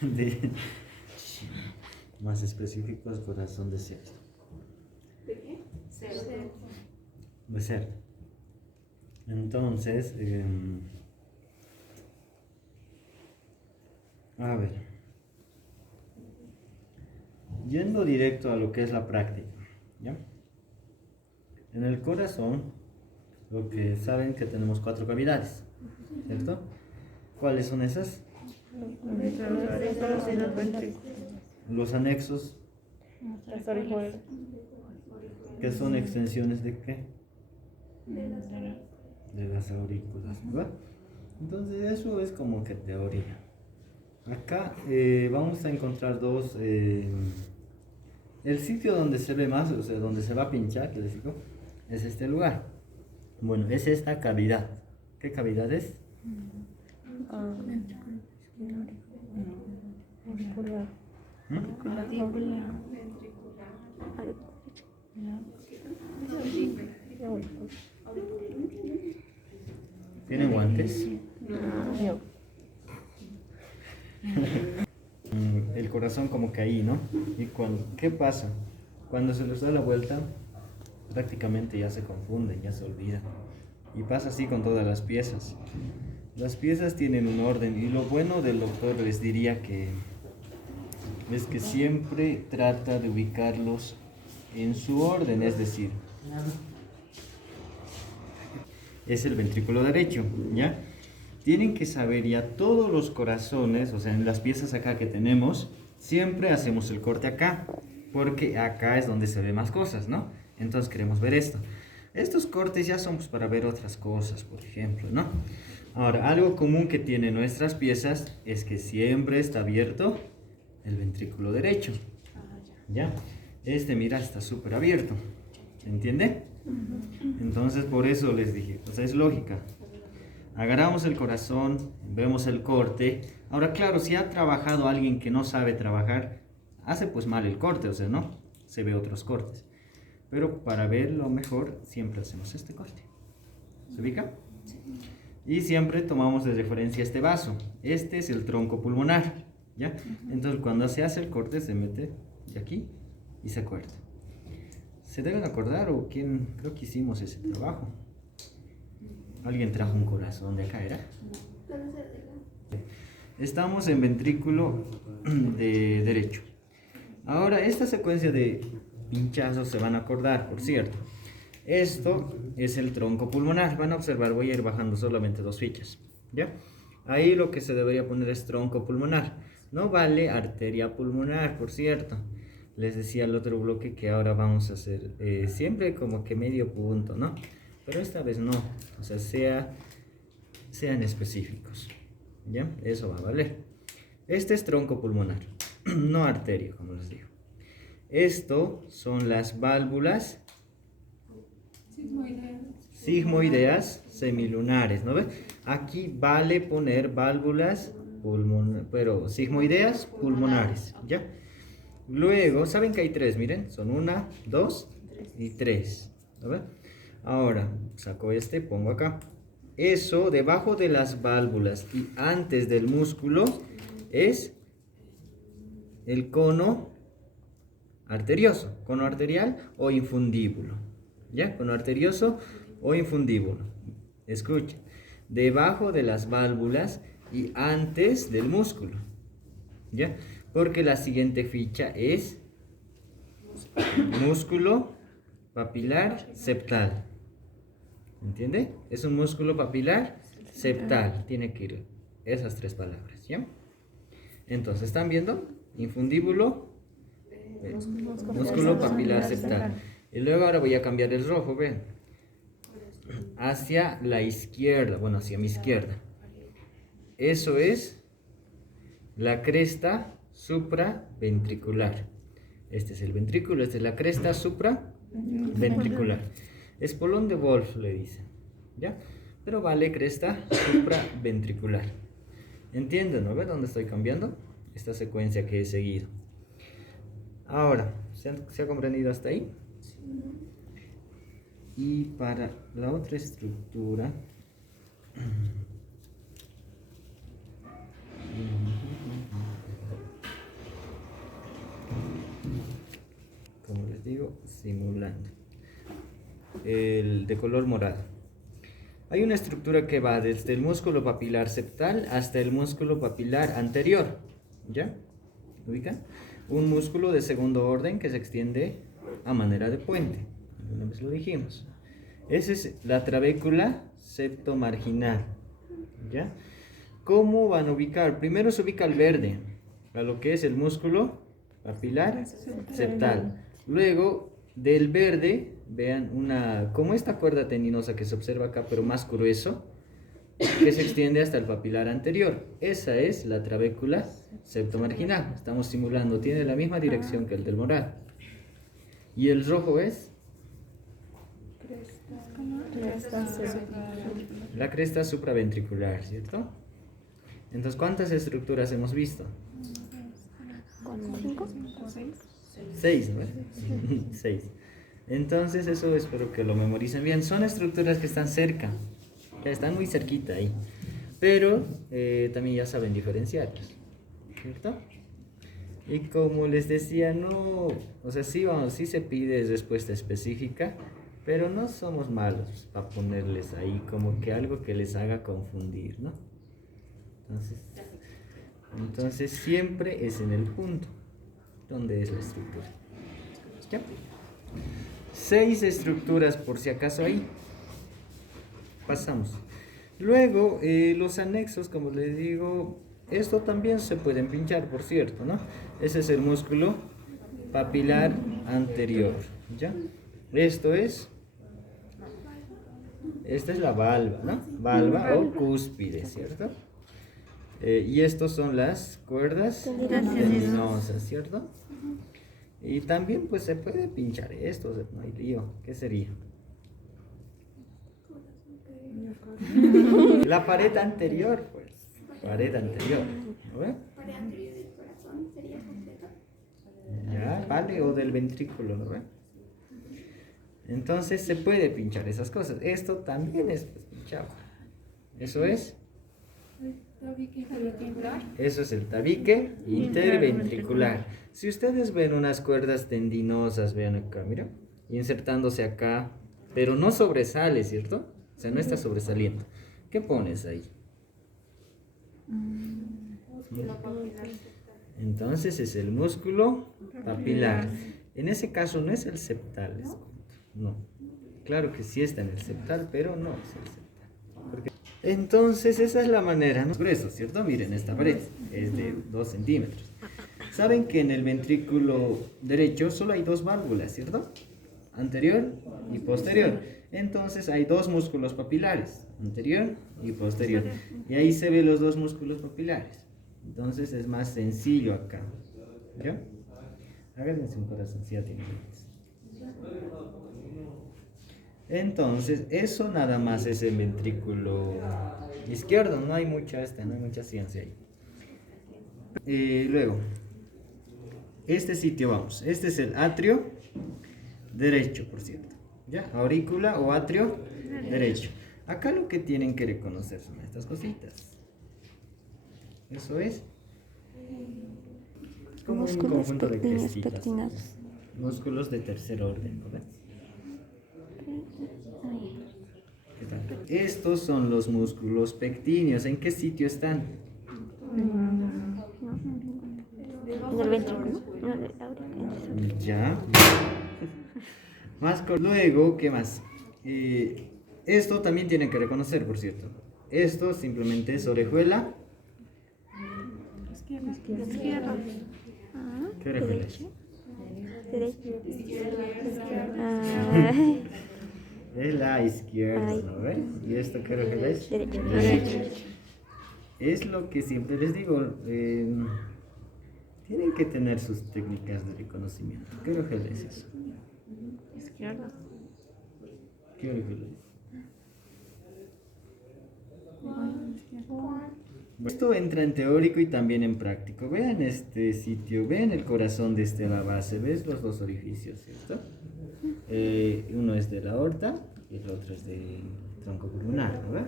de, más específicos, corazón de cerdo. ¿De qué? Cerdo. De cerdo. Entonces, a ver, yendo directo a lo que es la práctica, ¿ya? En el corazón, lo que saben que tenemos 4 cavidades, ¿cierto? ¿Cuáles son esas? Los anexos, que son extensiones de qué? De las aurículas, ¿verdad? Entonces eso es como que teoría. Acá vamos a encontrar dos. El sitio donde se ve más, o sea, donde se va a pinchar, que les digo, es este lugar. Bueno, es esta cavidad. ¿Qué cavidad es? ¿Tienen guantes? El corazón como que ahí, ¿no? ¿Y qué pasa? Cuando se les da la vuelta, prácticamente ya se confunden, ya se olvidan. Y pasa así con todas las piezas. Las piezas tienen un orden y lo bueno del doctor les diría que es que siempre trata de ubicarlos en su orden, es decir, es el ventrículo derecho, ¿ya? Tienen que saber ya todos los corazones, o sea, en las piezas acá que tenemos, siempre hacemos el corte acá, porque acá es donde se ve más cosas, ¿no? Entonces queremos ver esto. Estos cortes ya son pues, para ver otras cosas, por ejemplo, ¿no? Ahora, algo común que tienen nuestras piezas es que siempre está abierto el ventrículo derecho, ¿ya? Este, mira, está súper abierto, ¿se entiende? Entonces, por eso les dije, o sea, es lógica. Agarramos el corazón, vemos el corte. Ahora, claro, si ha trabajado alguien que no sabe trabajar, hace pues mal el corte, o sea, ¿no? Se ve otros cortes. Pero para verlo mejor, siempre hacemos este corte. ¿Se ubica? Y siempre tomamos de referencia este vaso. Este es el tronco pulmonar, ¿ya? Entonces, cuando se hace el corte, se mete de aquí y se corta. ¿Se deben acordar o quién? Creo que hicimos ese trabajo. ¿Alguien trajo un corazón de acá, era? Estamos en ventrículo de derecho. Ahora, esta secuencia de pinchazos se van a acordar, por cierto. Esto es el tronco pulmonar. Van a observar, voy a ir bajando solamente 2 fichas, ¿ya? Ahí lo que se debería poner es tronco pulmonar. No vale arteria pulmonar, por cierto. Les decía el otro bloque que ahora vamos a hacer siempre como que medio punto, ¿no? Pero esta vez no, o sea, sean específicos, ¿ya? Eso va a valer. Este es tronco pulmonar, no arteria, como les digo. Esto son las válvulas sigmoideas semilunares, ¿no ves? Aquí vale poner válvulas pero sigmoideas pulmonares, ¿ya? Luego, ¿saben que hay 3? Miren, son 1, 2 y 3, ¿no ves? Ahora, saco este, pongo acá. Eso debajo de las válvulas y antes del músculo es el cono arterioso, cono arterial o infundíbulo. ¿Ya? Cono arterioso o infundíbulo. Escuchen, debajo de las válvulas y antes del músculo. ¿Ya? Porque la siguiente ficha es músculo papilar septal. ¿Entiende? Es un músculo papilar septal. Tiene que ir esas 3 palabras, ¿ya? Entonces, ¿están viendo? Infundíbulo, músculo papilar septal. Y luego ahora voy a cambiar el rojo, ven. Hacia la izquierda, bueno, hacia mi izquierda. Eso es la cresta supraventricular. Este es el ventrículo, esta es la cresta supraventricular. Espolón de Wolf le dicen, ¿ya? Pero vale cresta supraventricular. ¿Entienden, no? ¿Ven dónde estoy cambiando? Esta secuencia que he seguido. Ahora, ¿se ha comprendido hasta ahí? Y para la otra estructura, simulando. El de color morado. Hay una estructura que va desde el músculo papilar septal hasta el músculo papilar anterior. ¿Ya? ¿Ubican? Un músculo de segundo orden que se extiende a manera de puente. Una vez lo dijimos. Esa es la trabécula septomarginal. ¿Ya? ¿Cómo van a ubicar? Primero se ubica el verde, a lo que es el músculo papilar septal. Luego, del verde, vean como esta cuerda tendinosa que se observa acá, pero más grueso, que se extiende hasta el papilar anterior. Esa es la trabécula septomarginal. Estamos simulando, tiene la misma dirección que el del morado. ¿Y el rojo es? La cresta supraventricular, ¿cierto? Entonces, ¿cuántas estructuras hemos visto? 6, ¿no? 6. Entonces, eso espero que lo memoricen bien. Son estructuras que están cerca, que están muy cerquita ahí, pero también ya saben diferenciarlas, ¿cierto? Y como les decía, no, o sea, sí se pide respuesta específica, pero no somos malos para ponerles ahí como que algo que les haga confundir, ¿no? Entonces siempre es en el punto donde es la estructura. ¿Ya? 6 estructuras por si acaso ahí. Pasamos. Luego, los anexos, como les digo, esto también se pueden pinchar, por cierto, ¿no? Ese es el músculo papilar anterior, ¿ya? Esta es la valva, ¿no? Valva o cúspide, ¿cierto? Y estos son las cuerdas tendinosas, ¿cierto? Y también pues se puede pinchar esto, no hay lío. ¿Qué sería? La pared anterior, pues. Pared anterior, ¿no ve? Pared anterior del corazón sería completo. Ya, vale, o del ventrículo, ¿no ve? Entonces se puede pinchar esas cosas. Esto también es pinchado. Eso es. Eso es el tabique interventricular. Si ustedes ven unas cuerdas tendinosas, vean acá, mira, insertándose acá, pero no sobresale, ¿cierto? O sea, no está sobresaliendo. ¿Qué pones ahí? Músculo papilar. Entonces es el músculo papilar. En ese caso no es el septal, les cuento. No. Claro que sí está en el septal, pero no es el septal. Entonces esa es la manera, ¿no? Grueso, ¿cierto? Miren, esta pared es de 2 centímetros. Saben que en el ventrículo derecho solo hay 2 válvulas, ¿cierto? Anterior y posterior. Entonces hay 2 músculos papilares, anterior y posterior. Y ahí se ven los 2 músculos papilares. Entonces es más sencillo acá. ¿Ya? Háganse un corazón, si ya tienen dientes. Entonces, eso nada más es el ventrículo izquierdo, no hay mucha ciencia ahí. Luego, este sitio vamos, este es el atrio derecho, por cierto, ¿ya? Aurícula o atrio derecho. Acá lo que tienen que reconocer son estas cositas. Eso es como un conjunto de crestitas. Músculos de tercer orden, ¿no ves? Estos son los músculos pectíneos. ¿En qué sitio están? En el ventrículo. Ya. Luego, ¿qué más? Esto también tienen que reconocer, por cierto. Esto simplemente es orejuela. Izquierda. ¿Qué orejuela es? Es la izquierda, ¿no ves? ¿Y esto qué orejuela es? Derecha. Es lo que siempre les digo. Tienen que tener sus técnicas de reconocimiento. ¿Qué orejuela es eso? Izquierda. ¿Qué orejuela es? Esto entra en teórico y también en práctico. Vean este sitio, vean el corazón desde la base, ves los 2 orificios, ¿cierto? Uno es de la aorta y el otro es del tronco pulmonar, ¿no?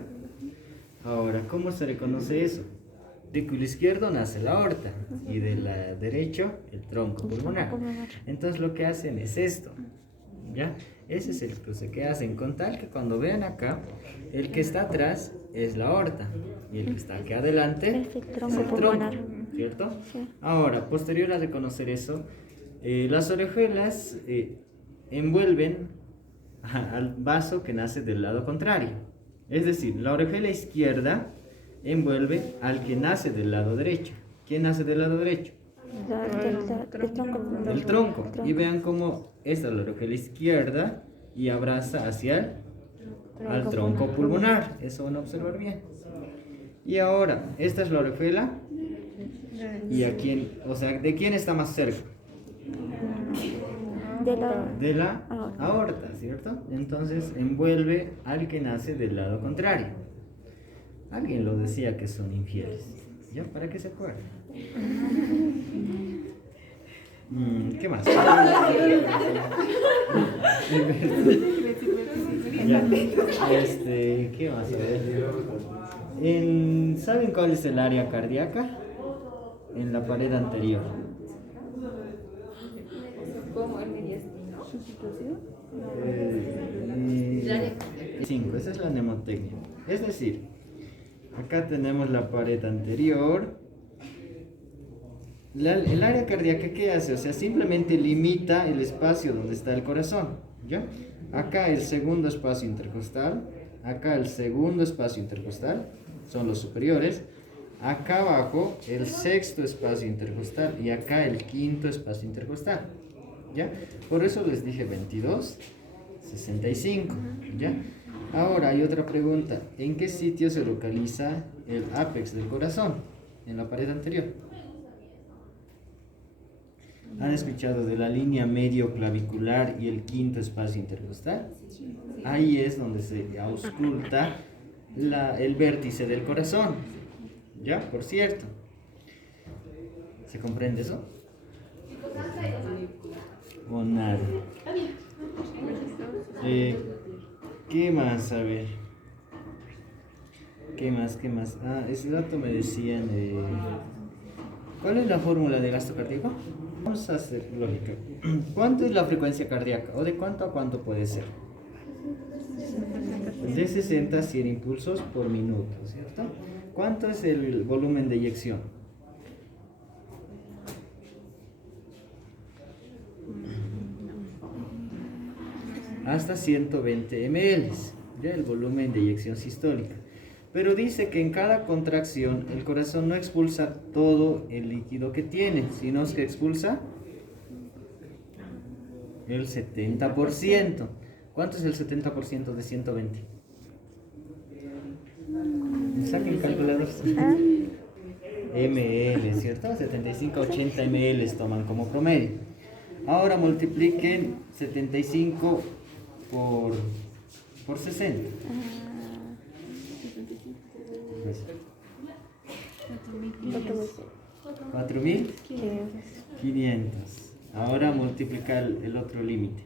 Ahora, ¿cómo se reconoce eso? Del ventrículo izquierdo nace la aorta y del derecho el tronco pulmonar. Entonces lo que hacen es esto. ¿Ya? Ese es el cruce que hacen, con tal que cuando vean acá, el que está atrás es la aorta y el que está aquí adelante Es el es tronco el pulmonar. ¿cierto? Sí. Ahora, posterior a reconocer eso, las orejuelas envuelven al vaso que nace del lado contrario. Es decir, la orejuela izquierda envuelve al que nace del lado derecho. ¿Quién nace del lado derecho? El tronco pulmonar. El tronco. Y vean cómo esta es la orejuela izquierda y abraza hacia al tronco pulmonar. Eso van a observar bien. Y ahora, esta es la orejuela. ¿Y a quién? O sea, ¿de quién está más cerca? De la aorta, ¿cierto? Entonces envuelve al que nace del lado contrario. Alguien lo decía que son infieles. ¿Ya? ¿Para qué se acuerdan? ¿Qué más? Ya. ¿Qué más? ¿Saben cuál es el área cardíaca? En la pared anterior. Como el mediastino. 5, esa es la mnemotecnia. Es decir, acá tenemos la pared anterior. El área cardíaca, ¿qué hace? O sea, simplemente limita el espacio donde está el corazón, ¿ya? Acá el segundo espacio intercostal, acá el segundo espacio intercostal, son los superiores. Acá abajo el sexto espacio intercostal y acá el quinto espacio intercostal, ¿ya? Por eso les dije 22, 65, ¿ya? Ahora hay otra pregunta. ¿En qué sitio se localiza el ápex del corazón? En la pared anterior. ¿Han escuchado de la línea medio clavicular y el quinto espacio intercostal? Ahí es donde se ausculta el vértice del corazón. ¿Ya? Por cierto. ¿Se comprende eso? O nada. ¿Qué más? A ver. ¿Qué más? Ah, ese dato me decían. ¿Cuál es la fórmula de gasto cardíaco? Vamos a hacer lógica. ¿Cuánto es la frecuencia cardíaca? ¿O de cuánto a cuánto puede ser? De 60 a 100 impulsos por minuto, ¿cierto? ¿Cuánto es el volumen de eyección? Hasta 120 ml, ya el volumen de eyección sistólica. Pero dice que en cada contracción el corazón no expulsa todo el líquido que tiene, sino que expulsa el 70%. ¿Cuánto es el 70% de 120? Saquen calculadores. ml, ¿cierto? 75-80 ml toman como promedio. Ahora multipliquen 75 por 60. Pues, 4.500. Ahora multiplica el otro límite.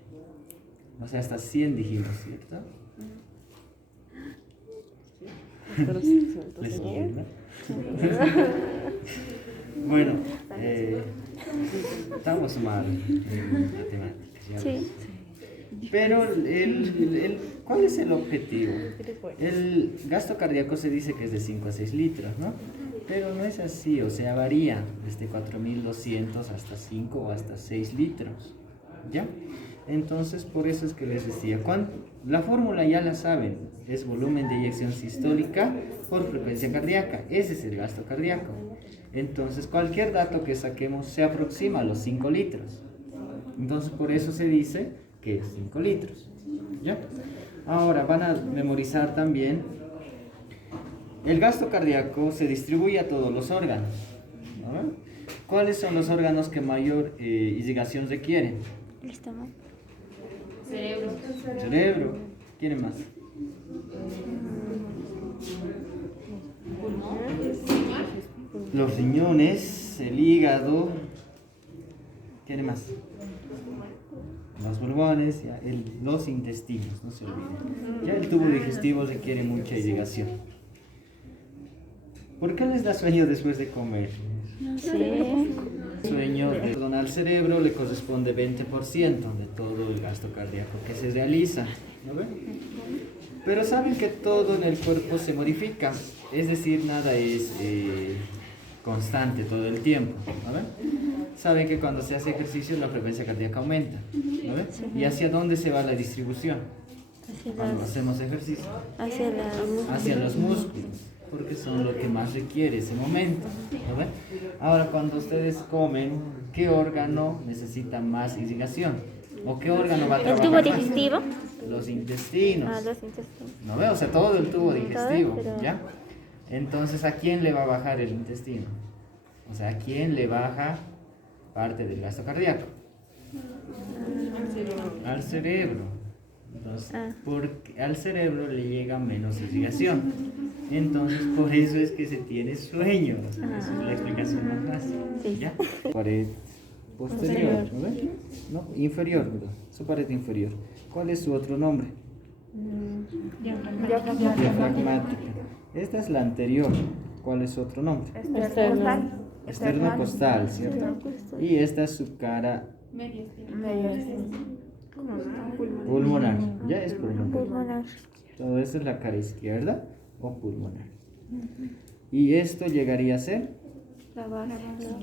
O sea, hasta 100 dijimos, ¿cierto? ¿Les quiero, no? Bueno, estamos mal en matemáticas. ¿Ya? Sí. Pero ¿cuál es el objetivo? El gasto cardíaco se dice que es de 5 a 6 litros, ¿no? Pero no es así, o sea, varía desde 4.200 hasta 5 o hasta 6 litros, ¿ya? Entonces, por eso es que les decía, la fórmula ya la saben, es volumen de eyección sistólica por frecuencia cardíaca, ese es el gasto cardíaco. Entonces, cualquier dato que saquemos se aproxima a los 5 litros. Entonces, por eso se dice que es 5 litros, ¿ya? Ahora, van a memorizar también, el gasto cardíaco se distribuye a todos los órganos, ¿no? ¿Cuáles son los órganos que mayor irrigación requieren? El estómago. Cerebro. El cerebro. ¿Quién más? Los riñones, el hígado. ¿Quién más? Los pulmones, ya, los intestinos, no se olviden. Ya el tubo digestivo requiere mucha irrigación. ¿Por qué les da sueño después de comer? No sé. Sueño, perdón, al cerebro le corresponde 20% de todo el gasto cardíaco que se realiza, ¿no ven? Pero saben que todo en el cuerpo se modifica, es decir, nada es constante todo el tiempo, ¿no ven? Saben que cuando se hace ejercicio la frecuencia cardíaca aumenta, ¿no ven? ¿Y hacia dónde se va la distribución? Cuando hacemos ejercicio, hacia los músculos, porque son lo que más requiere ese momento, ¿no ven? Ahora, cuando ustedes comen, ¿qué órgano necesita más irrigación? ¿O qué órgano va a trabajar ¿El tubo más? digestivo? Los intestinos. Los intestinos. ¿No ve? O sea, todo el tubo digestivo, pero- ¿ya? Entonces, ¿a quién le va a bajar el intestino? O sea, ¿a quién le baja parte del gasto cardíaco? Al cerebro. Entonces, porque al cerebro le llega menos irrigación. Entonces, por eso es que se tiene sueño. Esa es la explicación más fácil. Sí. ¿Ya? Pared posterior, ¿no ve? No, inferior, ¿verdad? Su pared inferior. ¿Cuál es su otro nombre? Diafragmática. Esta es la anterior. ¿Cuál es su otro nombre? Esternocostal, ¿cierto? Y esta es su cara pulmonar. Ya es pulmonar. Pulmonar. Todo esto es la cara izquierda o pulmonar. Y esto llegaría a ser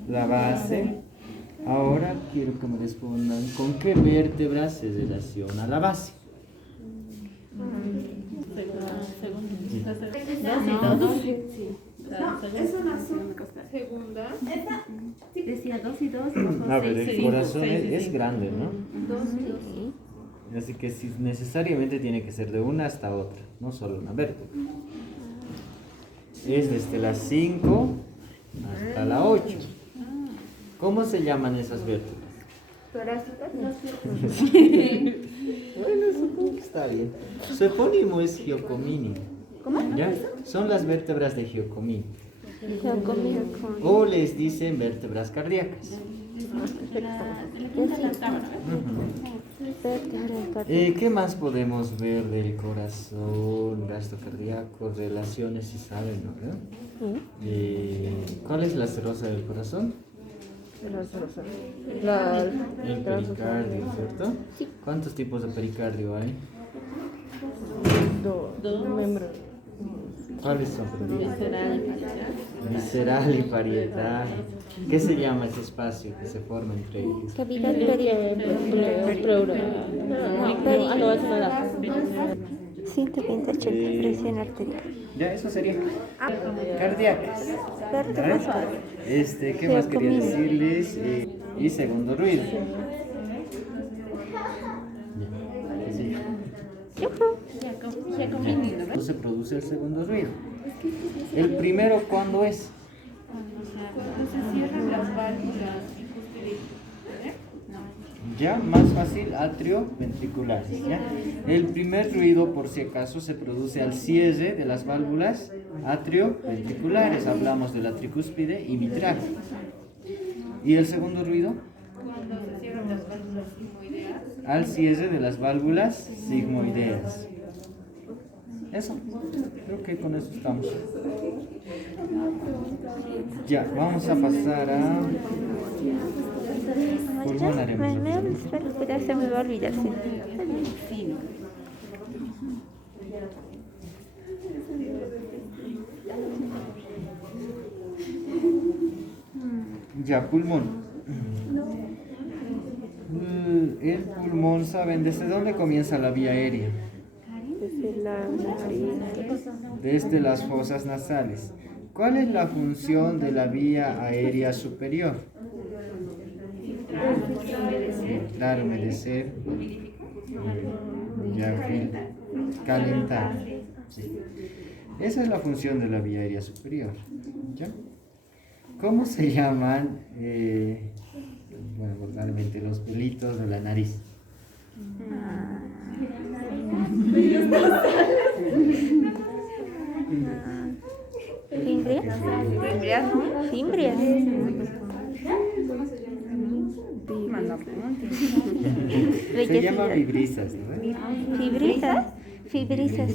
la base. Ahora quiero que me respondan con qué vértebra se relaciona la base. Segunda. Decía 2 y 2. A ver, el corazón es grande, ¿no? Así que si necesariamente tiene que ser de una hasta otra, no solo una vértebra. Es desde la 5 hasta la 8. ¿Cómo se llaman esas vértebras? Bueno, supongo que está bien. Su epónimo es giacomini. ¿Cómo? ¿Ya? Son las vértebras de giacomini. O les dicen vértebras cardíacas. ¿Qué más podemos ver del corazón, gasto cardíaco, relaciones, si saben, ¿no? ¿Cuál es la serosa del corazón? El pericardio, ¿cierto? ¿Cuántos tipos de pericardio hay? Dos miembros. ¿Cuáles son? Visceral y parietal. ¿Qué se llama ese espacio que se forma entre ellos? Cavidad pericardial. No, 128 presión arterial. Ya, eso sería. Cardíacas. Vértebras. ¿Qué más quería decirles? Y segundo ruido. Sí. ¿Cuándo se produce el segundo ruido? ¿El primero cuándo es? Cuando se cierran las válvulas Ya, más fácil, atrioventriculares. ¿Ya? El primer ruido, por si acaso, se produce al cierre de las válvulas atrioventriculares. Hablamos de la tricúspide y mitral. ¿Y el segundo ruido? Cuando se cierran las válvulas sigmoideas. Al cierre de las válvulas sigmoideas. Eso, creo que con eso estamos. Ya, vamos a pasar a pulmonaremos. Espera, se me va a olvidar. Ya, pulmón. El pulmón, ¿saben desde dónde comienza la vía aérea? Desde las fosas nasales. ¿Cuál es la función de la vía aérea superior? Claro, humedecer. Ya, calentar. Sí. Esa es la función de la vía aérea superior. ¿Ya? ¿Cómo se llaman, vulgarmente, los pelitos de la nariz? ¿Fimbrias? ¿Fimbrias? Se llama vibrisas, ¿no? ¿Fibrisas? Fibrisas.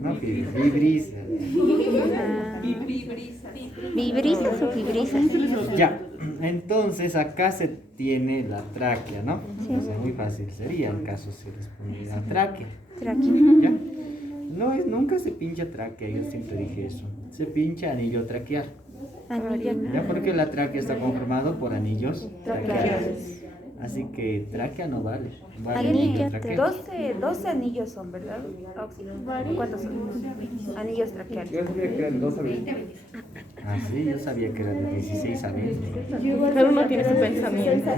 No, fibrisas. Ah, ¿Vibrisas o fibrisas? Ya, entonces acá se tiene la tráquea, ¿no? Sí. O sea, muy fácil sería el caso si les ponía la tráquea. Tráquea. ¿Ya? No, nunca se pincha tráquea, yo siempre dije eso. Se pincha anillo traqueal. Anillo. ¿Ya? Porque la tráquea está conformado por anillos traqueales. Así que tráquea no vale. Vale Anillo traqueal. 12 anillos son, ¿verdad? ¿Cuántos son? Anillos traqueales. Yo sabía que eran 2 a 20. Ah, sí, yo sabía que eran de 16 a 20. Cada uno tiene su pensamiento.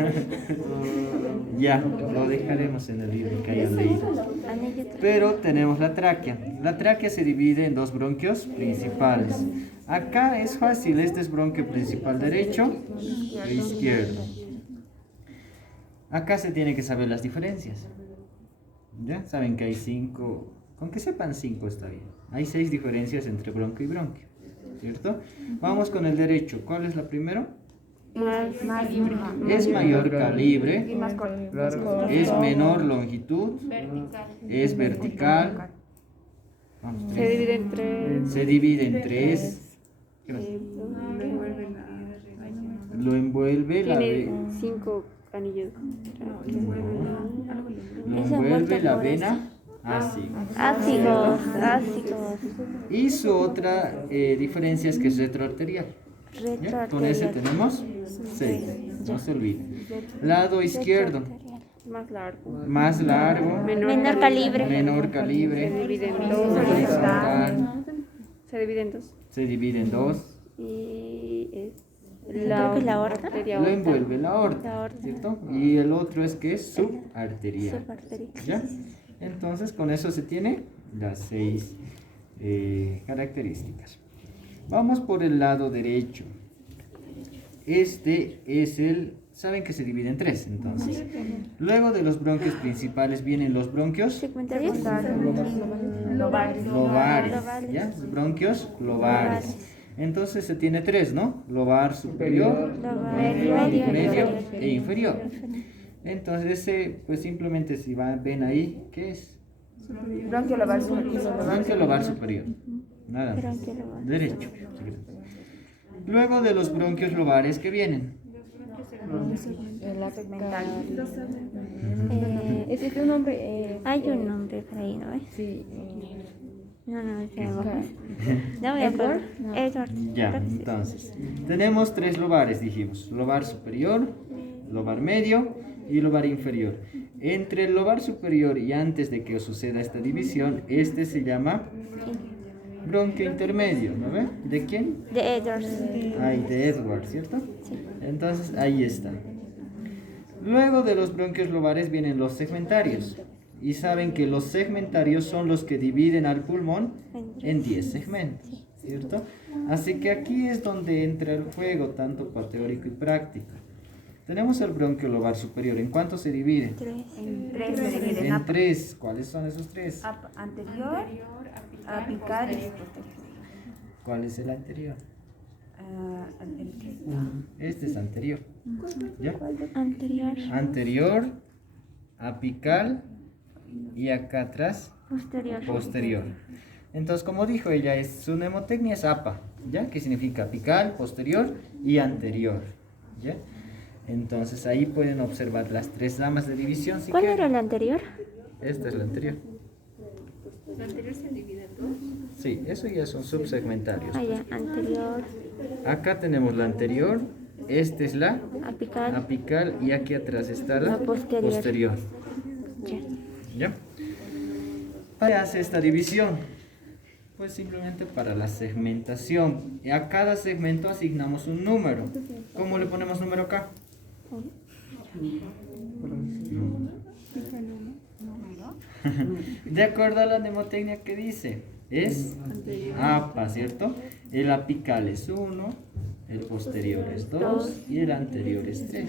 Ya, lo dejaremos en el libro que hayan leído. Anillo. Pero tenemos la tráquea. La tráquea se divide en dos bronquios principales. Acá es fácil, este es bronquio principal derecho e izquierdo. Acá se tiene que saber las diferencias. ¿Ya? Saben que hay 5, con que sepan 5 está bien. Hay 6 diferencias entre bronquio y bronquio, ¿cierto? Vamos con el derecho. ¿Cuál es la primera? Es mayor calibre, Más corto. es menor longitud, es vertical. Vamos, Se tres. divide en tres. Se divide en 3. Lo envuelve la Tiene ve- 5 anillos. lo Esa envuelve vuelta la por vena así. Ácidos. Ácidos. Y su otra diferencia es que es retroarterial. ¿Ya? Con ese Retroarterial. tenemos 6. No se olviden. Lado izquierdo, Más largo. más largo, Menor calibre. menor Se calibre, divide en dos. horizontal, Se divide en dos. se divide en 2. Y es Creo que es la aorta. arteria Lo aorta. envuelve la La aorta, aorta. ¿cierto? Y el otro es que es subarterial. Subarterial. ¿Ya? Entonces con eso se tiene las 6 características. Vamos por el lado derecho. Este es el... Saben que se divide en 3, entonces. Luego de los bronquios principales vienen los bronquios Segmentarios. Lobares. lobares, ¿ya? Bronquios lobares. Entonces se tiene 3, ¿no? Lobar superior, medio e inferior. Entonces ese, pues simplemente si ven ahí, ¿qué es? Bronquio lobar superior. Bronquio lobar superior. Nada más. Bronquio lobar. Derecho. Luego de los bronquios lobares, ¿qué vienen? La segmental. Ese es un nombre. Hay un nombre por ahí, ¿no? Sí. No, tenemos. No voy a acordar. Edward. Ya, Creo que sí. entonces. Tenemos 3 lobares, dijimos. Lobar superior, lobar medio y lobar inferior. Entre el lobar superior y antes de que suceda esta división, este se llama bronquio intermedio, ¿no ve? ¿De quién? De Edwards. Ay, de Edward, ¿cierto? Entonces, ahí está. Luego de los bronquios lobares vienen los segmentarios. Y saben que los segmentarios son los que dividen al pulmón en 10 segmentos, ¿cierto? Así que aquí es donde entra el juego, tanto para teórico y práctico. Tenemos el bronquio lobar superior. ¿En cuánto se divide? 3. En 3 se dividen En 3. ¿Cuáles son esos 3? anterior, apical y posterior. ¿Cuál es el anterior? Anterior. Este es anterior. ¿Ya? Anterior. Anterior, apical y acá atrás Posterior. posterior. Entonces, como dijo ella, su mnemotecnia es APA, ¿ya? Que significa apical, posterior y anterior, ¿ya? Entonces ahí pueden observar las 3 ramas de división. Si ¿Cuál quieren. era el anterior? Esta es la anterior. ¿La anterior se divide en dos? Sí, eso ya son subsegmentarios. Ah, ya. Anterior. Acá tenemos la anterior, esta es la Apical. apical y aquí atrás está la La posterior. posterior. Ya. ¿Ya? ¿Para qué hace esta división? Pues simplemente para la segmentación. Y a cada segmento asignamos un número. ¿Cómo le ponemos número acá? De acuerdo a la mnemotecnia que dice, es APA, ¿cierto? El apical es 1, el posterior es 2 y el anterior es 3.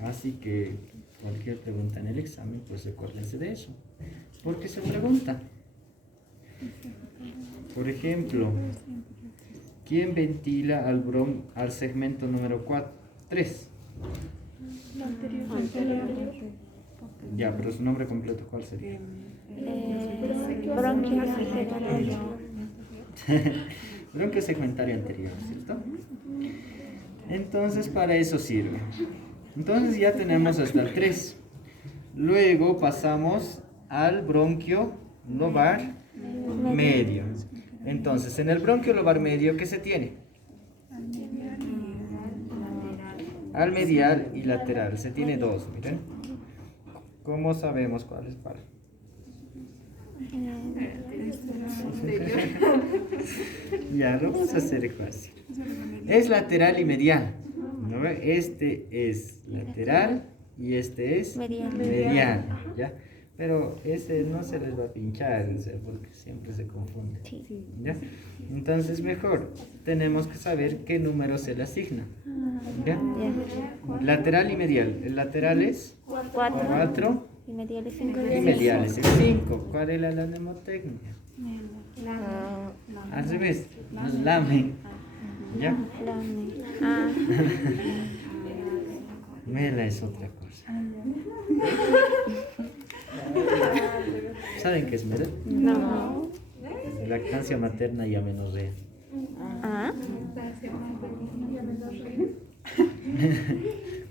Así que cualquier pregunta en el examen, pues recuérdense de eso. Porque se pregunta. Por ejemplo, ¿quién ventila al segmento número 3? Ya, pero su nombre completo, ¿cuál sería? Bronquio segmentario. Bronquio segmentario anterior, ¿cierto? Entonces, para eso sirve. Entonces ya tenemos hasta el 3. Luego pasamos al bronquio lobar medio. Entonces, en el bronquio lobar medio, ¿qué se tiene? Al medial y lateral. Se tiene 2, miren. ¿Cómo sabemos cuál es cuál? Ya, lo vamos a hacer fácil. Es lateral y medial, ¿no ve? Este es lateral y este es medial, ¿ya? Pero ese no se les va a pinchar, o sea, porque siempre se confunde, ¿ya? Entonces mejor tenemos que saber qué número se le asigna, ¿ya? Lateral y medial. El lateral es 4 Y medial es 5. y medial es el 5. ¿Cuál es la mnemotecnia? Al revés, lame. ¿Ya? Mela es otra cosa. ¿Saben qué es mela? No. Lactancia materna y amenorrea. Ah.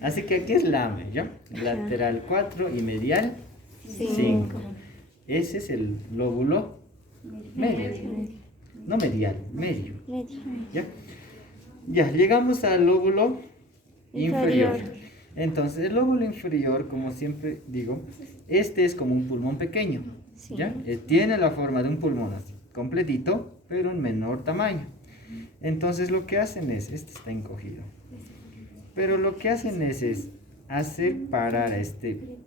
Así que aquí es lame, ¿ya? Lateral 4 y medial 5. Ese es el lóbulo medio. No medial, medio. ¿Ya? Ya, llegamos al lóbulo inferior. Entonces, el lóbulo inferior, como siempre digo, este es como un pulmón pequeño. ¿Ya? Tiene la forma de un pulmón así, completito, pero en menor tamaño. Entonces, lo que hacen es, este está encogido, pero lo que hacen es hacer parar a este.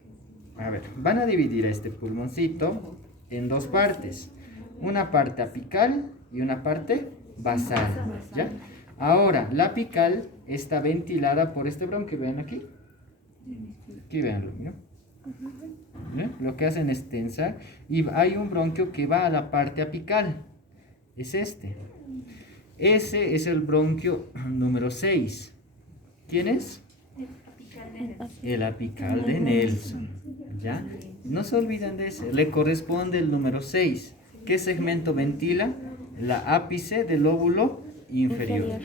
A ver, van a dividir a este pulmoncito en 2 partes. Una parte apical y una parte basal, ¿ya? Ahora, la apical está ventilada por este bronquio, vean aquí. Aquí veanlo, ¿no? ¿Ven? Lo que hacen es tensar y hay un bronquio que va a la parte apical. Es este. Ese es el bronquio número 6. ¿Quién es? El apical de Nelson. ¿Ya? No se olviden de ese. Le corresponde el número 6. ¿Qué segmento ventila? La ápice del lóbulo inferior.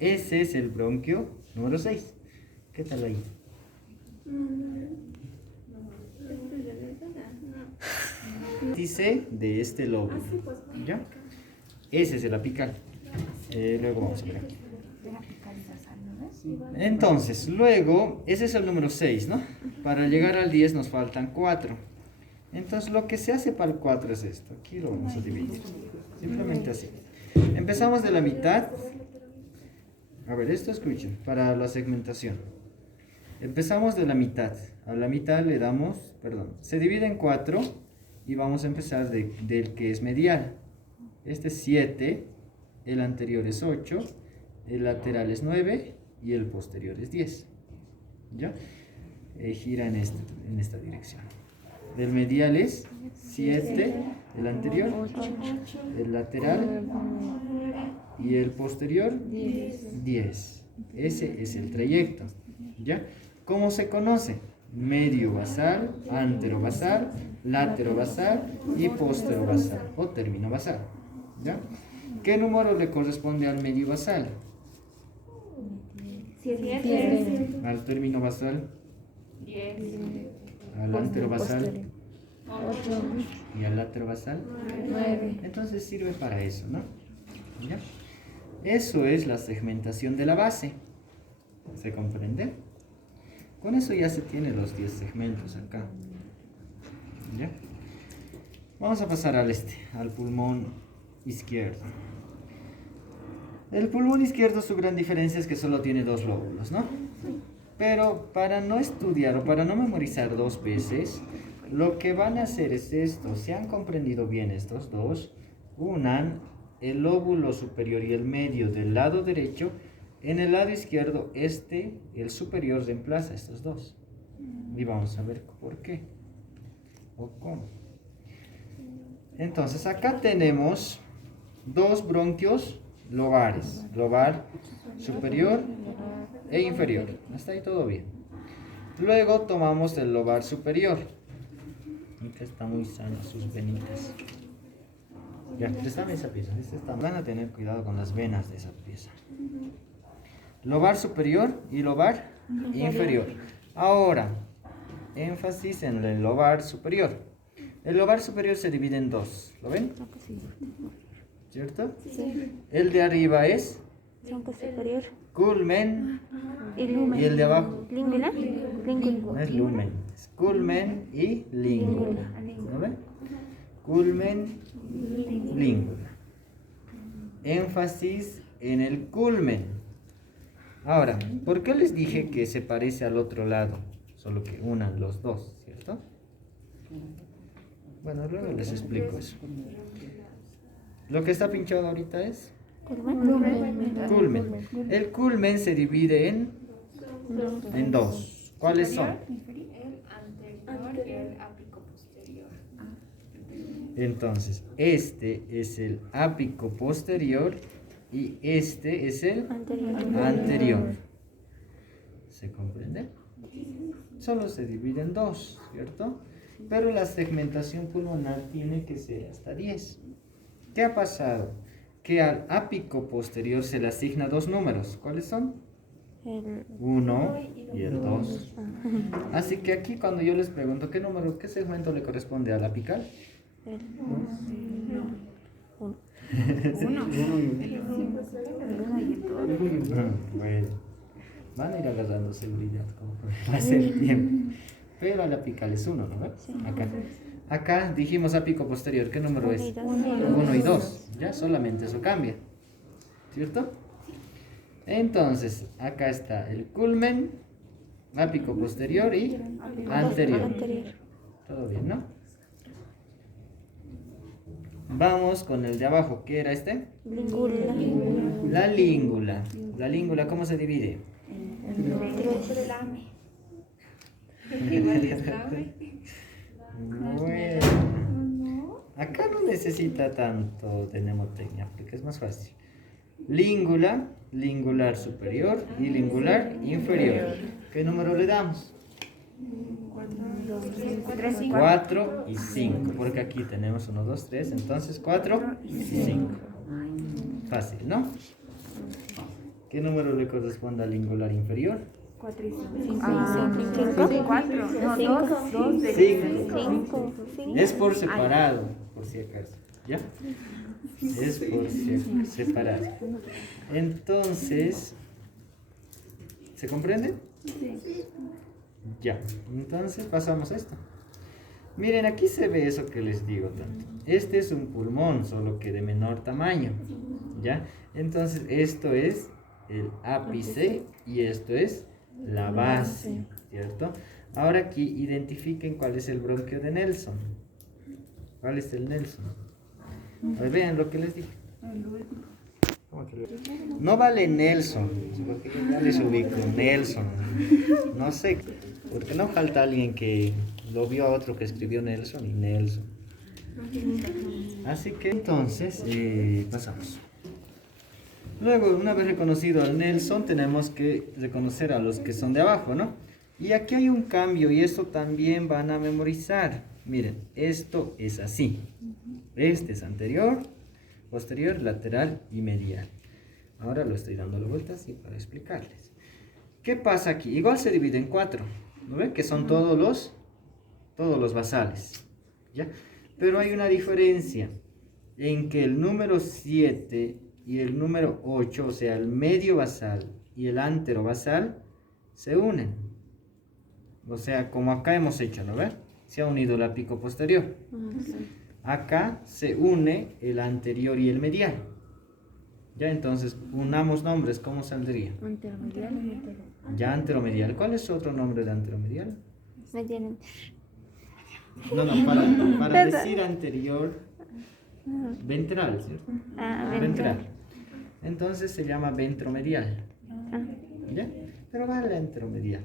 Ese es el bronquio número 6. ¿Qué tal ahí? Ápice de este lóbulo. ¿Ya? Ese es el apical. Luego vamos a ver aquí. Entonces, luego, ese es el número 6, ¿no? Para llegar al 10 nos faltan 4. Entonces, lo que se hace para el 4 es esto. Aquí lo vamos a dividir. Simplemente así. Empezamos de la mitad. A ver, esto escuchen, para la segmentación. Empezamos de la mitad. A la mitad le damos, perdón, se divide en 4 y vamos a empezar del que es medial. Este es 7, el anterior es 8, el lateral es 9 y el posterior es 10. ¿Ya? Gira en esta dirección. Del medial es 7, el anterior, el lateral y el posterior 10. Ese es el trayecto. ¿Ya? ¿Cómo se conoce? Medio basal, antero basal, látero basal y postero basal o término basal. ¿Ya? ¿Qué número le corresponde al medio basal? 7. Al término basal, 10. al antero basal 8. y al látero basal 9. Entonces sirve para eso, ¿no? ¿Ya? Eso es la segmentación de la base. ¿Se comprende? Con eso ya se tienen los 10 segmentos acá. ¿Ya? Vamos a pasar al pulmón izquierdo. El pulmón izquierdo, su gran diferencia es que solo tiene 2 lóbulos, ¿no? Pero para no estudiar o para no memorizar 2 veces, lo que van a hacer es esto. Si han comprendido bien estos dos, unan el lóbulo superior y el medio del lado derecho. En el lado izquierdo, el superior reemplaza estos dos. Y vamos a ver por qué o cómo. Entonces, acá tenemos 2 bronquios lobares, lobar superior e inferior. Hasta ahí todo bien. Luego tomamos el lobar superior. Acá está muy sana sus venitas. Ya, préstame esa pieza. Van a tener cuidado con las venas de esa pieza. Lobar superior y lobar inferior. Ahora, énfasis en el lobar superior. El lobar superior se divide en dos. ¿Lo ven? ¿Cierto? Sí. El de arriba es Tronco superior. culmen Y lumen. y el de abajo Língula. no es lumen. Es culmen y língula. ¿Lo ven? Culmen, língula. Énfasis en el culmen. Ahora, ¿por qué les dije que se parece al otro lado? Solo que unan los dos, ¿cierto? Bueno, luego les explico eso. Lo que está pinchado ahorita es culmen. El culmen se divide en dos. ¿Cuáles son? Entonces, este es el ápico posterior y este es el anterior. ¿Se comprende? Solo se divide en dos, ¿cierto? Pero la segmentación pulmonar tiene que ser hasta 10. ¿Qué ha pasado? Que al ápico posterior se le asigna dos números. ¿Cuáles son? El 1 y el 2. Así que aquí cuando yo les pregunto qué número, qué segmento le corresponde al apical, bueno, van a ir agarrando seguridad como va a ser tiempo. Pero al apical es 1, ¿no? Acá dijimos ápico posterior, ¿qué número es? 1 y 2. Ya solamente eso cambia, ¿cierto? Entonces, acá está el culmen, ápico posterior y anterior. Todo bien, ¿no? Vamos con el de abajo. ¿Qué era este? língula. La língula. La língula, ¿cómo se divide? Bueno. Acá no necesita tanto de mnemotecnia porque es más fácil. Língula, lingular superior y lingular inferior. ¿Qué número le damos? 4 y 5, porque aquí tenemos 1, 2, 3, entonces 4 y 5. Fácil, ¿no? ¿Qué número le corresponde al lingular inferior? 4 y 5. 4. No, 2. 5. Es por separado, por si acaso. ¿Ya? Es por separado. Entonces, ¿se comprende? Sí. Ya, entonces pasamos a esto. Miren, aquí se ve eso que les digo tanto. Este es un pulmón, solo que de menor tamaño. ¿Ya? Entonces, esto es el ápice y esto es la base, ¿cierto? Ahora aquí identifiquen cuál es el bronquio de Nelson. ¿Cuál es el Nelson? A ver, vean lo que les dije. No vale Nelson, porque yo ya les ubico Nelson. No sé, porque no falta alguien que lo vio a otro que escribió Nelson y Nelson. Así que entonces pasamos. Luego, una vez reconocido al Nelson, tenemos que reconocer a los que son de abajo, ¿no? Y aquí hay un cambio y esto también van a memorizar. Miren, esto es así. Este es anterior, posterior, lateral y medial. Ahora lo estoy dando la vuelta así para explicarles. ¿Qué pasa aquí? Igual se divide en 4, ¿no ven? Que son todos los basales, ¿ya? Pero hay una diferencia en que el número 7 y el número 8, o sea, el medio basal y el antero basal, se unen. O sea, como acá hemos hecho, ¿no ven? Se ha unido el ápico posterior. Acá se une el anterior y el medial. Ya, entonces, unamos nombres, ¿cómo saldría? Anteromedial. Ya, anteromedial. ¿Cuál es otro nombre de anteromedial? Medial. No, para decir anterior, ventral, ¿cierto? Ventral. Entonces se llama ventromedial. ¿Ya? Pero va la anteromedial.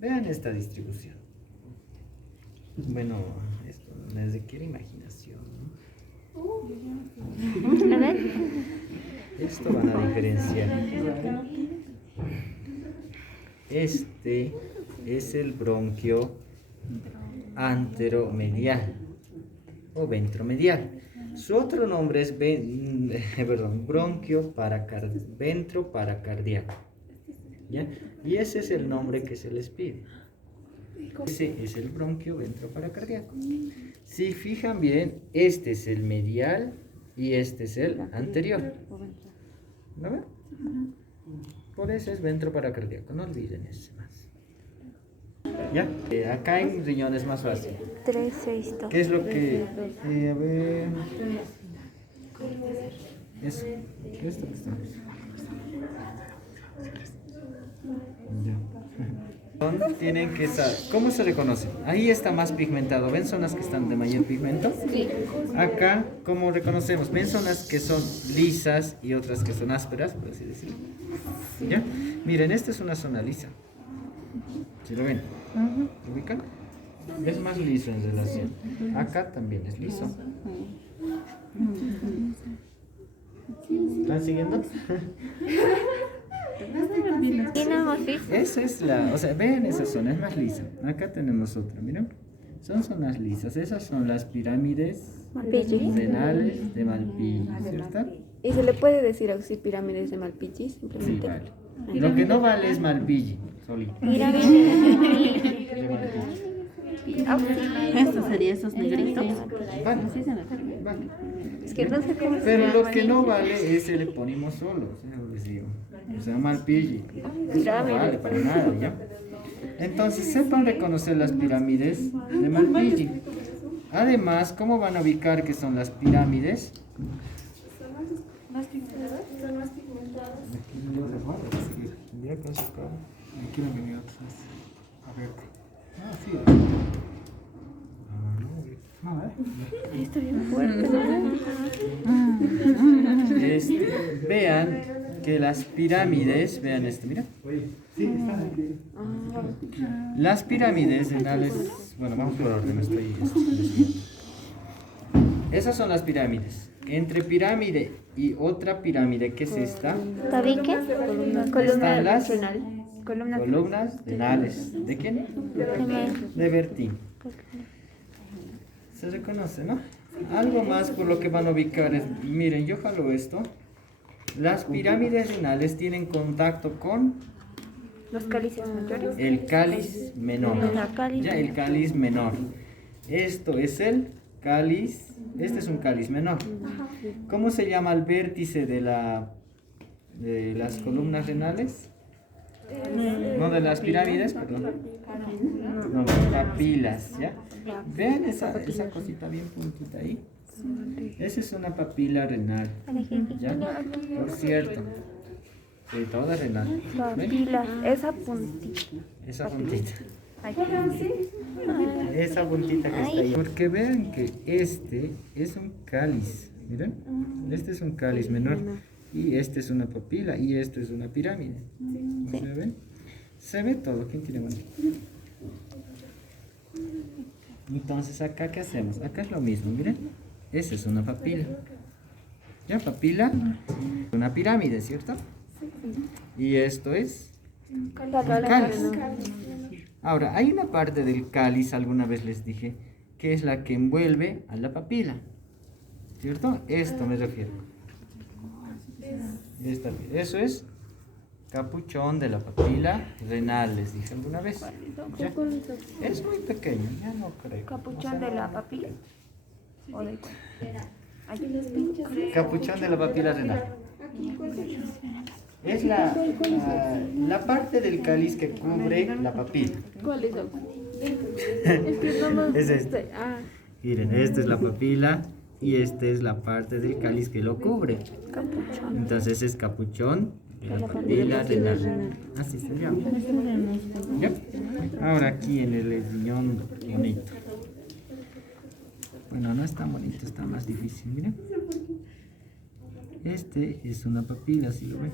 Vean esta distribución. Bueno, esto me requiere imaginación, ¿no? A ver. Esto van a diferenciar. Este es el bronquio anteromedial o ventromedial. Su otro nombre es bronquio ventroparacardiaco. ¿Ya? Y ese es el nombre que se les pide. Ese es el bronquio ventroparacardiaco. Si fijan bien, este es el medial y este es el anterior. ¿Lo ven? Por eso es ventroparacardiaco, no olviden ese más. ¿Ya? Acá en riñón es más fácil. 3, 6, 2. ¿Qué es lo que...? a ver... Eso. Esto que está. Ya. Tienen que saber. ¿Cómo se reconoce? Ahí está más pigmentado. ¿Ven zonas que están de mayor pigmento? Sí. Acá, ¿cómo reconocemos? ¿Ven zonas que son lisas y otras que son ásperas, por así decirlo? ¿Ya? Miren, esta es una zona lisa. ¿Sí lo ven? ¿Lo ubican? Es más liso en relación. Acá también es liso. ¿Están siguiendo? Tenemos visto. Esa es la, o sea, vean esa zona, es más lisa. Acá tenemos otra, miren. Son zonas lisas, esas son las pirámides Malpighi. renales de Malpighi, ¿cierto? ¿Y se le puede decir así pirámides de Malpighi? Sí, Simplemente. vale. Lo que no vale es Malpighi, solito. Esto sería esos negritos. Vale, Sí, se me vale. Es que no sé cómo se Pero lo llama. que no vale es el epónimo solo, o sea, les digo. O sea, Malpighi. Eso no vale para nada, ¿ya? Entonces, sepan reconocer las pirámides de Malpighi. Además, ¿cómo van a ubicar que son las pirámides? Aquí yo les voy a decir. Ya casi acabo. Aquí no venía otras. A ver. Ah, sí. No, Está bien fuerte. vean que las pirámides, vean esto, mira. Las pirámides renales, bueno, vamos por orden, estoy desviando. Esas son las pirámides. Entre pirámide y otra pirámide, ¿qué es esta? ¿Tabique? Están las Columnas. columnas renales. ¿De quién? De Bertin. Se reconoce, ¿no? Algo más por lo que van a ubicar es, miren, yo jalo esto. Las pirámides renales tienen contacto con Los cálices mayores. el cáliz menor. Ya, el cáliz menor. Esto es el cáliz, este es un cáliz menor. ¿Cómo se llama el vértice de las columnas renales? No, de las pirámides, perdón. No, papilas, ¿ya? Vean esa cosita bien puntita ahí. Esa es una papila renal, ¿ya? Por cierto, de toda renal. ¿Ven? Papilas. Esa puntita. Esa puntita. Aquí. Esa puntita que está ahí. Porque vean que este es un cáliz. Miren, este es un cáliz menor. Y este es una papila. Y esto es una pirámide. ¿Se ven? Se ve todo. ¿Quién tiene mano? Entonces, ¿acá qué hacemos? Acá es lo mismo. Miren, esa es una papila. ¿Ya? Papila, una pirámide, ¿cierto? Y esto es un cáliz. Ahora, hay una parte del cáliz, alguna vez les dije, que es la que envuelve a la papila, ¿cierto? Esto me refiero. Eso es capuchón de la papila renal, les dije alguna vez. ¿Ya? Es muy pequeño, ya no creo. Capuchón de la papila. ¿O de cuál? Capuchón de la papila renal. Es la parte del cáliz que cubre la papila. ¿Cuál es? Es este. Miren, esta es la papila y esta es la parte del cáliz que lo cubre. Entonces es capuchón de la papila renal. Así se llama. ¿Ya? Ahora aquí en el riñón bonito. Bueno, no es tan bonito, está más difícil, miren. Este es una papila, si lo ven.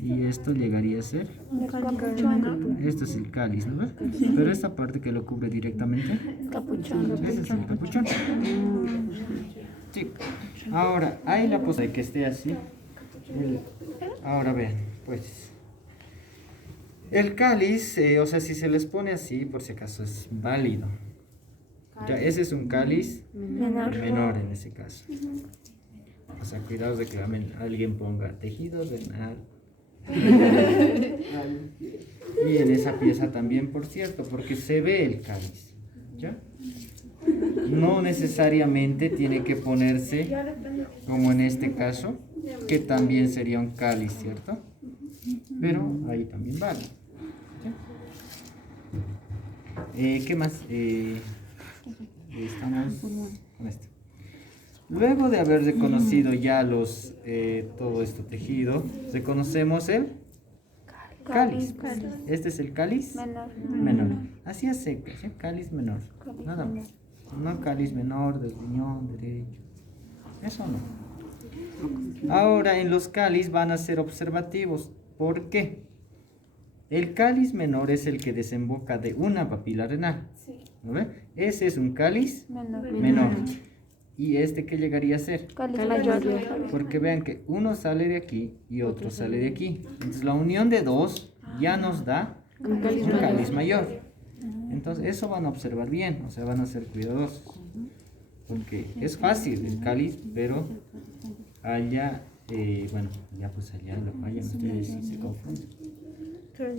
Y esto llegaría a ser, esto es el cáliz, ¿no ves? Pero esta parte que lo cubre directamente, ese es el capuchón. Sí. Ahora, hay la posibilidad de que esté así. Ahora vean, pues, El cáliz, o sea, si se les pone así, por si acaso es válido. Ya, ese es un cáliz menor en ese caso. O sea, cuidado de que alguien ponga tejido renal. Y en esa pieza también, por cierto, porque se ve el cáliz. ¿Ya? No necesariamente tiene que ponerse, como en este caso, que también sería un cáliz, ¿cierto? Pero ahí también vale. ¿Ya? ¿Qué más? Estamos con esto. Luego de haber reconocido ya todo esto tejido, reconocemos el cáliz. Este es el cáliz menor. Así es seco, ¿sí? Cáliz menor. Nada más. No cáliz menor del riñón derecho. Eso no. Ahora en los cáliz van a ser observativos. ¿Por qué? El cáliz menor es el que desemboca de una papila renal. ¿No ve? Ese es un cáliz menor. ¿Y este qué llegaría a ser? Cáliz mayor. Porque vean que uno sale de aquí y otro sale de aquí. Entonces la unión de dos ya nos da un cáliz mayor. Entonces eso van a observar bien, o sea, van a ser cuidadosos. Porque es fácil el cáliz, pero allá, bueno, ya pues allá lo vayan ustedes si se confunden.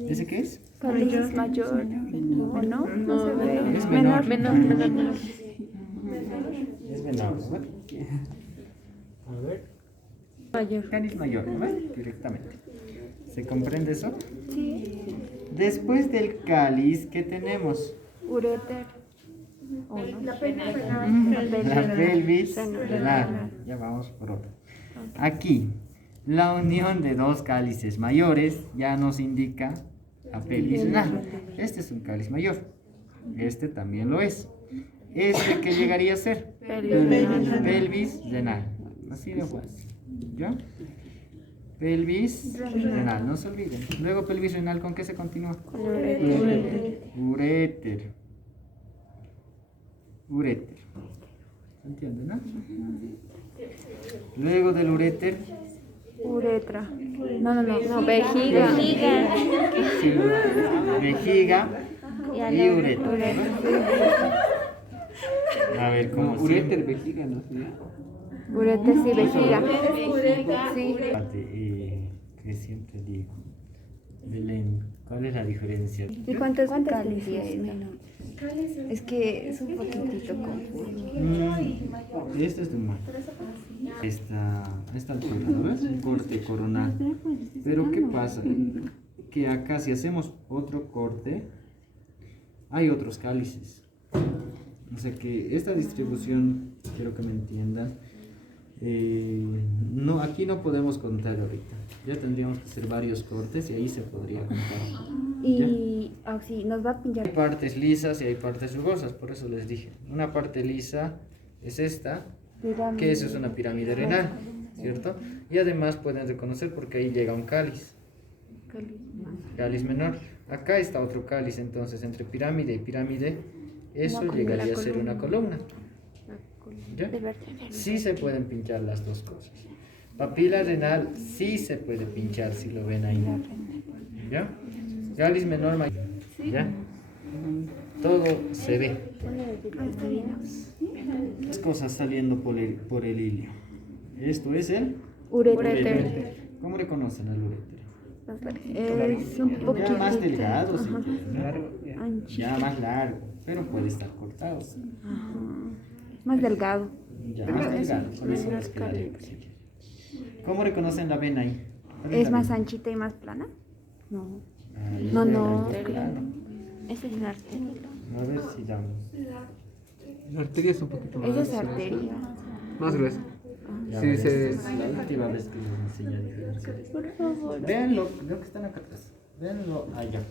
¿Ese qué es? Cáliz mayor. ¿O no? No se ve. Es menor. Menor. Es menor, ¿no? A ver. Mayor. Cáliz mayor, ¿no? Directamente. ¿Se comprende eso? Sí. Después del cáliz, ¿qué tenemos? Uréter. La pelvis renal. Ya vamos por otro. Aquí, la unión de dos cálices mayores ya nos indica la pelvis renal. Este es un cáliz mayor. Este también lo es. Este, ¿qué llegaría a ser? Pelvis renal. Así de fácil. ¿Ya? Pelvis renal, no se olviden. Luego pelvis renal, ¿con qué se continúa? Uréter. Uréter. ¿Se entiende, no? Luego del uréter, Uretra. No. Vejiga. sí, vejiga y uréter. A ver, ¿cómo se Uréter, vejiga, ¿no sería? Ureter, sí, vejiga. Sí. que siempre digo? Belén, ¿cuál es la diferencia? ¿Y cuántos cáliz es? Es que es un poquitito confuso. Este es de humano. Esta altura, ¿no ves? Un corte coronal. Pero ¿qué pasa? Que acá si hacemos otro corte, hay otros cálices. O sea que esta distribución, quiero que me entiendan, no, aquí no podemos contar ahorita. Ya tendríamos que hacer varios cortes y ahí se podría contar. Y sí, nos va a Hay pinchar. partes lisas y hay partes rugosas, por eso les dije. Una parte lisa es esta, que eso es una pirámide renal, ¿cierto? Y además pueden reconocer porque ahí llega un cáliz. Cáliz menor. Acá está otro cáliz, entonces entre pirámide y pirámide, eso llegaría a ser una columna. ¿Ya? Sí se pueden pinchar las dos cosas. Papila renal sí se puede pinchar si lo ven ahí. ¿Ya? Cáliz menor, mayor. ¿Ya? Todo se ve. Las cosas saliendo por el hilio. Esto es el Ureter. ¿Cómo reconocen el uréter? Es un Ya poquito más delgado, sí, ya más largo, pero puede estar cortado. más delgado. Ya más delgado, por eso es que la lengua, sí. ¿Cómo reconocen la vena ahí? ¿Es más anchita y más plana? No. Ahí No, está, no. ahí está, claro. Ese es la arteria. A ver si damos. La arteria es un poquito más. Esa es arteria. Más gruesa. Ya Sí, ves, se- es la última vez que les enseño diferencias. Por favor. Véanlo, veo que están acá atrás. Véanlo allá.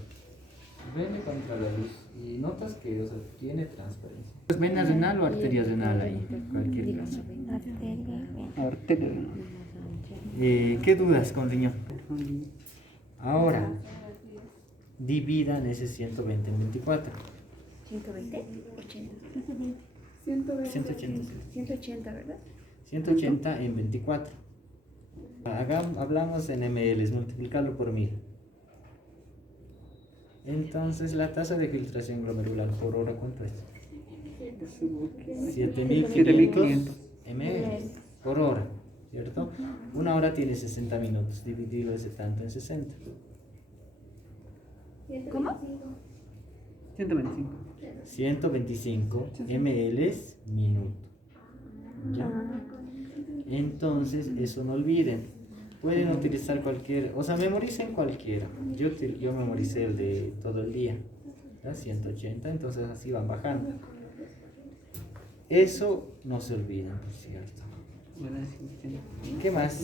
Venle contra la luz y notas que, o sea, tiene transparencia. ¿Es vena renal o arteria renal ahí? Cualquier caso. Arteria. ¿Qué dudas con riñón? Ahora, dividan ese 120 en 24. 120, 80. 180. 180, ¿verdad? 180 en 24. Hablamos en ml, multiplicarlo por 1000. Entonces, la tasa de filtración glomerular por hora, ¿cuánto es? 7.500 ml por hora, ¿cierto? Una hora tiene 60 minutos, dividido ese tanto en 60. ¿Cómo? 125. 125 ml minuto. ¿Ya? Entonces, eso no olviden. Pueden utilizar cualquier, o sea, memoricen cualquiera. Yo memoricé el de todo el día, ¿ya? 180, entonces así van bajando. Eso no se olviden, por cierto. ¿Qué más?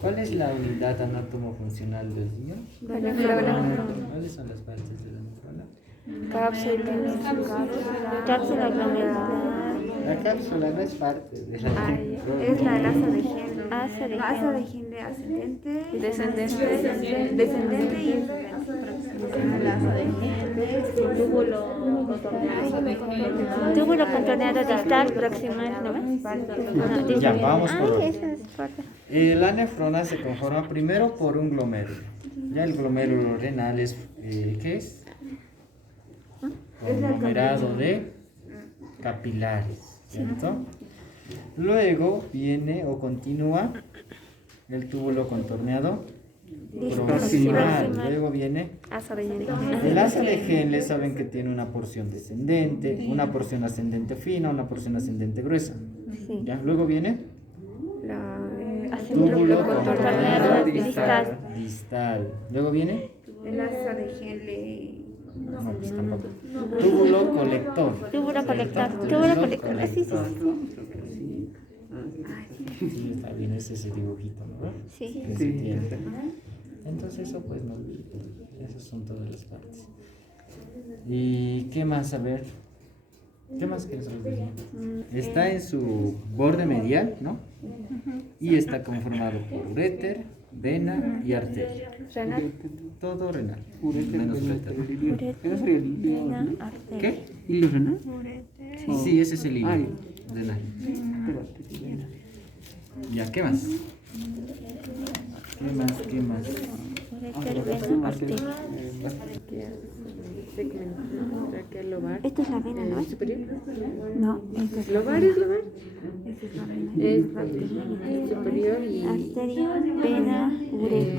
¿Cuál es la unidad anátomo-funcional del riñón? ¿Cuáles son las partes de la nefrona? Cápsula glomerular. La cápsula no es parte de la Es la asa de Henle. Asa de Asa de Henle ascendente, descendente y la asa de Henle, túbulo contorneado. túbulo contorneado distal proximal, ¿no ves? Ya, vamos por orden. Esa es parte. La nefrona se conforma primero por un glomérulo. Ya el glomérulo renal es, ¿qué es? Conglomerado de capilares, ¿cierto? Luego viene o continúa el túbulo contorneado proximal. Luego viene Asa de Henle. el asa de Henle. Saben que tiene una porción descendente, una porción ascendente fina, una porción ascendente gruesa. Sí. ¿Ya? Luego viene Túbulo contorneado distal. distal. Luego viene El asa de Henle. no, pues tampoco. Túbulo colector. Túbulo colector. Túbulo colector. Sí, sí, sí. Sí, está bien, es ese dibujito, ¿no? Sí. Que se tiene. Entonces eso pues no olviden. Esas son todas las partes. ¿Y qué más? A ver. ¿Qué más quieres decir? Está en su borde medial, ¿no? Y está conformado por uréter, vena y arteria. Todo renal. Menos uréter. ¿Eso sería el hilo? Vena, ¿No? arteria. ¿Qué? ¿Hilo renal? Sí, ese es el hilo Ay. renal. Espérate. Ya, ¿qué más? ¿Qué más? ¿Qué más? Uréter, vena, arteria. Esta es la vena, ¿no? superior. No, esta es la Lobar es lobar. Esa es la vena. Es superior y arteria, vena, uréter.